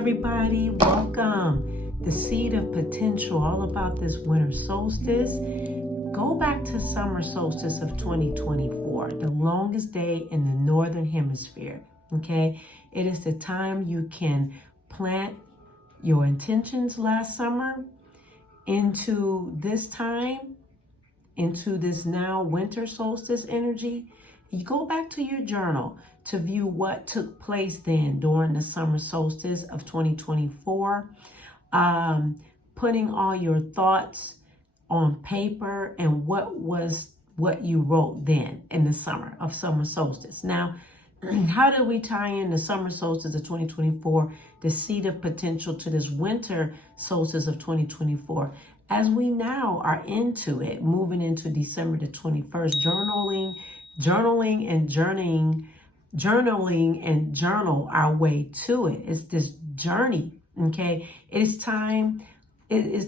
everybody. Welcome. The Seed of Potential, all about this winter solstice. Go back to Summer Solstice of 2024, the longest day in the Northern Hemisphere. Okay, it is the time you can plant your intentions last summer into this time, into this now winter solstice energy. You go back to your journal to view what took place then during the summer solstice of 2024, putting all your thoughts on paper and what you wrote then in the summer solstice. Now, how do we tie in the summer solstice of 2024, the seed of potential, to this winter solstice of 2024? As we now are into it, moving into December the 21st, journaling and journal our way to it. It's this journey, okay? It is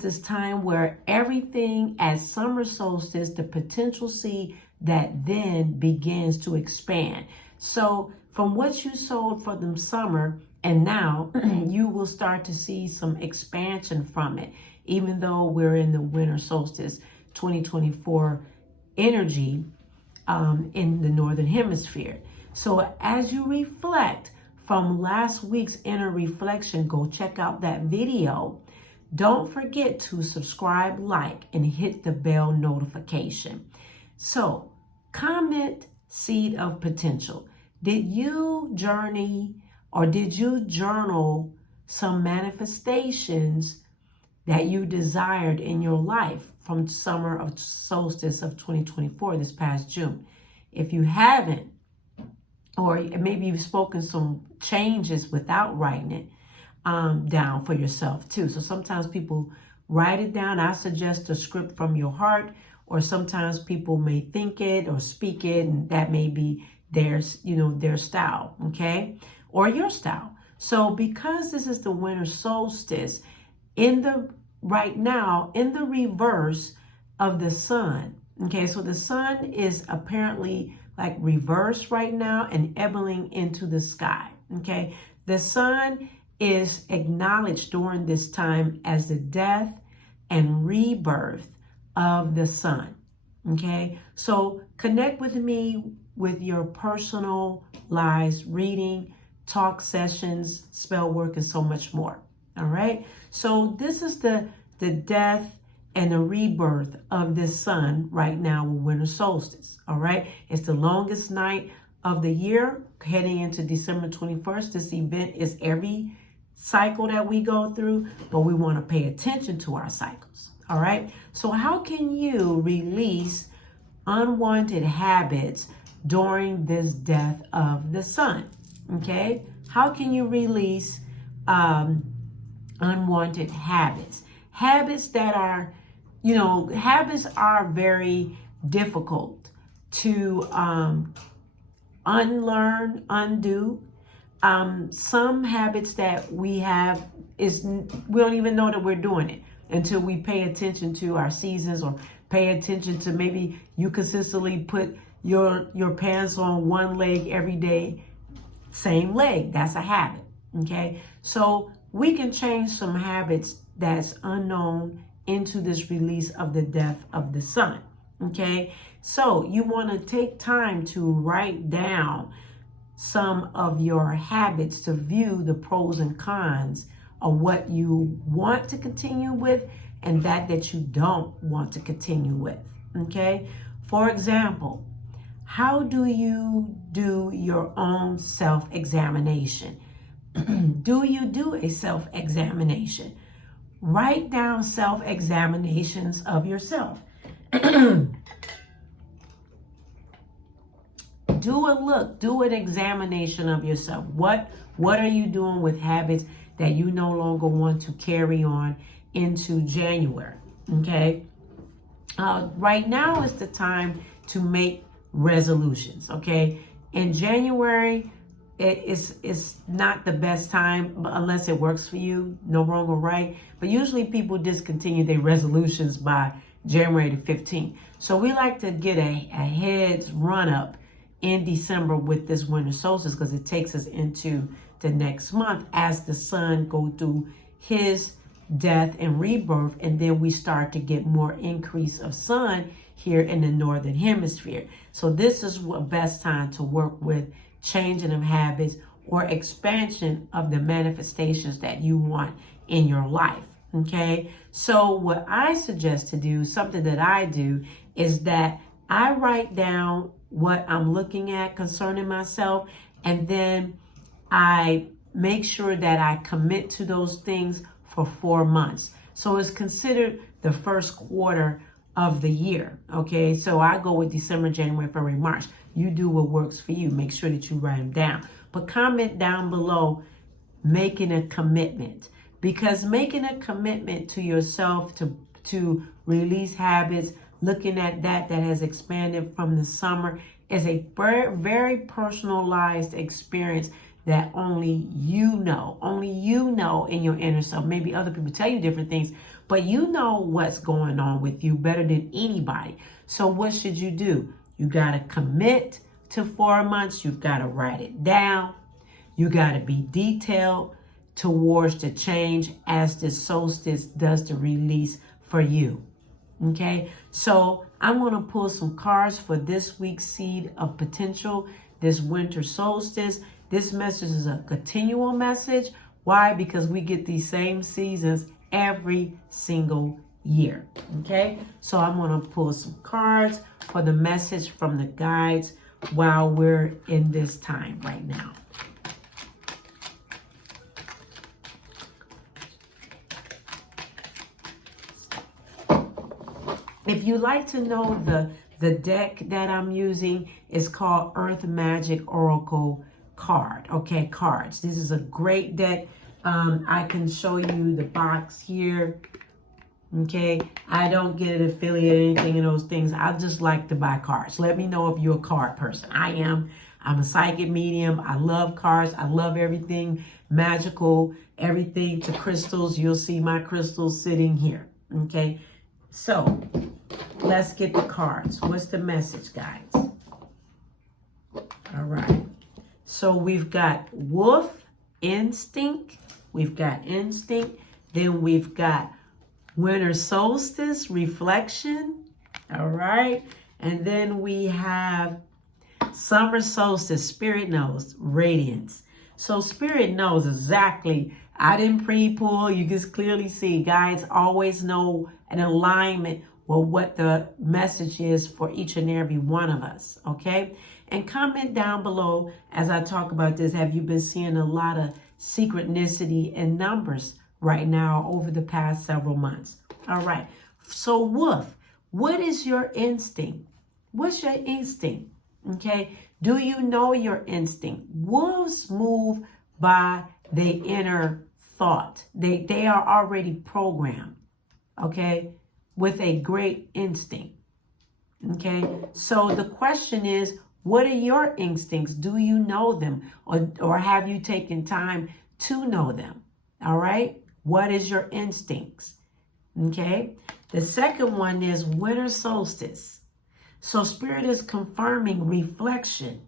this time where everything at summer solstice, the potential seed that then begins to expand. So from what you sowed for the summer and now, you will start to see some expansion from it, even though we're in the winter solstice 2024 energy in the Northern Hemisphere. So as you reflect from last week's inner reflection, go check out that video. Don't forget to subscribe, like, and hit the bell notification. So comment seed of potential. Did you journey or did you journal some manifestations that you desired in your life from summer of solstice of 2024 this past June? If you haven't, or maybe you've spoken some changes without writing it down for yourself too. So sometimes people write it down. I suggest a script from your heart, or sometimes people may think it or speak it, and that may be their style, okay? Or your style. So because this is the winter solstice, right now in the reverse of the sun, okay? So the sun is apparently like reverse right now and ebbing into the sky, okay? The sun is acknowledged during this time as the death and rebirth of the sun, okay? So connect with me with your personalized reading, talk sessions, spell work, and so much more, all right? So this is the death and the rebirth of this sun right now with winter solstice, all right? It's the longest night of the year, heading into December 21st. This event is every cycle that we go through, but we want to pay attention to our cycles, all right? So how can you release unwanted habits during this death of the sun, okay? How can you release unwanted habits? Habits that are, habits are very difficult to unlearn, undo. Some habits that we have we don't even know that we're doing it until we pay attention to our seasons, or pay attention to maybe you consistently put your pants on one leg every day, same leg. That's a habit, okay? So we can change some habits that's unknown into this release of the death of the sun, okay? So you want to take time to write down some of your habits to view the pros and cons of what you want to continue with and that you don't want to continue with, okay? For example, how do you do your own self-examination? Do you do a self-examination? Write down self-examinations of yourself. Do an examination of yourself. What are you doing with habits that you no longer want to carry on into January, okay? Right now is the time to make resolutions, okay? In January, it's not the best time unless it works for you, no wrong or right. But usually people discontinue their resolutions by January the 15th. So we like to get a head's run up in December with this winter solstice, because it takes us into the next month as the sun go through his death and rebirth, and then we start to get more increase of sun here in the northern hemisphere. So this is what best time to work with changing of habits or expansion of the manifestations that you want in your life. Okay, so what I suggest to do, something that I do, is that I write down what I'm looking at concerning myself, and then I make sure that I commit to those things for 4 months. So it's considered the first quarter of the year. Okay, so I go with December, January, February, March. You do what works for you. Make sure that you write them down. But comment down below making a commitment, because making a commitment to yourself to release habits, looking at that has expanded from the summer, is a very, very personalized experience that only you know in your inner self. Maybe other people tell you different things, but you know what's going on with you better than anybody. So what should you do? You got to commit to 4 months. You've got to write it down. You got to be detailed towards the change as the solstice does the release for you. Okay, so I'm going to pull some cards for this week's seed of potential, this winter solstice. This message is a continual message. Why? Because we get these same seasons every single year. Okay, so I'm going to pull some cards for the message from the guides while we're in this time right now. If you like to know, the deck that I'm using is called Earth Magic Oracle card. Okay, cards. This is a great deck. I can show you the box here. Okay, I don't get an affiliate or anything in those things. I just like to buy cards. Let me know if you're a card person. I am. I'm a psychic medium. I love cards. I love everything magical, everything to crystals. You'll see my crystals sitting here. Okay, so let's get the cards. What's the message, guys? All right. So we've got wolf, instinct. We've got instinct. Then we've got winter solstice, reflection. All right. And then we have summer solstice, spirit knows, radiance. So spirit knows exactly. I didn't pre-pull. You can clearly see, guys always know an alignment with what the message is for each and every one of us. Okay. And comment down below as I talk about this. Have you been seeing a lot of synchronicity in numbers right now over the past several months? All right. So wolf, what is your instinct? What's your instinct? Okay. Do you know your instinct? Wolves move by the inner thought. They are already programmed. Okay. With a great instinct. Okay. So the question is, what are your instincts? Do you know them, or have you taken time to know them? All right. What is your instincts? Okay. The second one is winter solstice. So spirit is confirming reflection.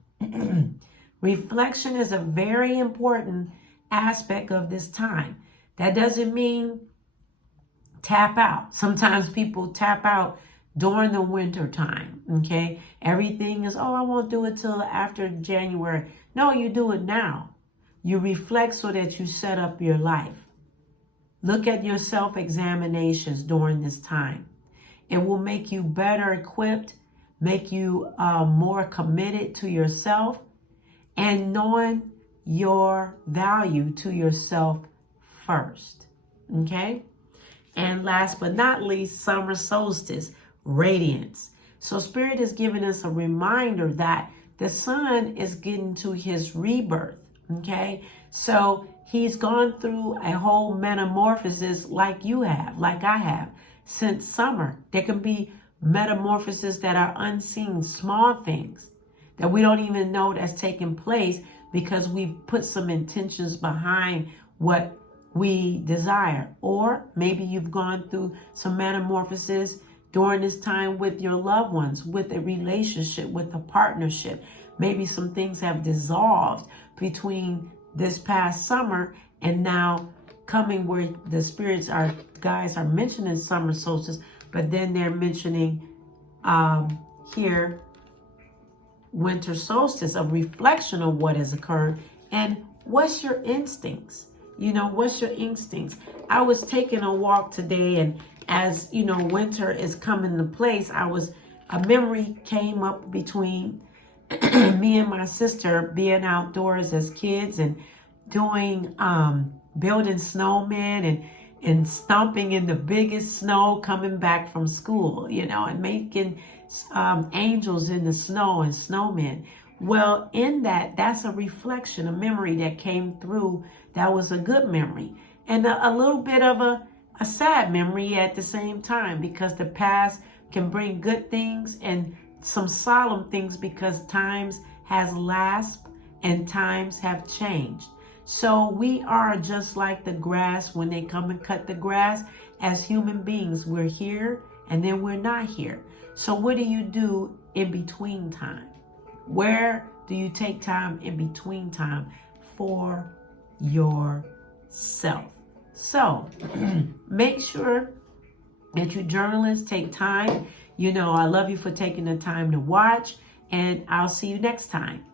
Reflection is a very important aspect of this time. That doesn't mean tap out. Sometimes people tap out during the winter time. Okay. Everything is, oh, I won't do it till after January. No, you do it now. You reflect so that you set up your life. Look at your self-examinations during this time. It will make you better equipped, make you more committed to yourself, and knowing your value to yourself first. Okay. And last but not least, summer solstice, radiance. So spirit is giving us a reminder that the sun is getting to his rebirth. Okay. So he's gone through a whole metamorphosis like you have, like I have since summer. There can be metamorphoses that are unseen, small things that we don't even know that's taking place because we've put some intentions behind what we desire. Or maybe you've gone through some metamorphosis during this time with your loved ones, with a relationship, with a partnership. Maybe some things have dissolved between this past summer and now coming where the spirits are, guys are mentioning summer solstice, but then they're mentioning here winter solstice, a reflection of what has occurred. And what's your instincts? You know, what's your instincts? I was taking a walk today, and as you know, winter is coming into place, a memory came up between me and my sister being outdoors as kids and doing building snowmen and stomping in the biggest snow coming back from school, you know, and making angels in the snow and snowmen. Well, in that's a reflection, a memory that came through. That was a good memory, and a little bit of a sad memory at the same time, because the past can bring good things and some solemn things, because times has lapsed and times have changed. So we are just like the grass when they come and cut the grass. As human beings, we're here and then we're not here. So what do you do in between time? Where do you take time in between time for yourself? So make sure that you journalists take time. You know, I love you for taking the time to watch, and I'll see you next time.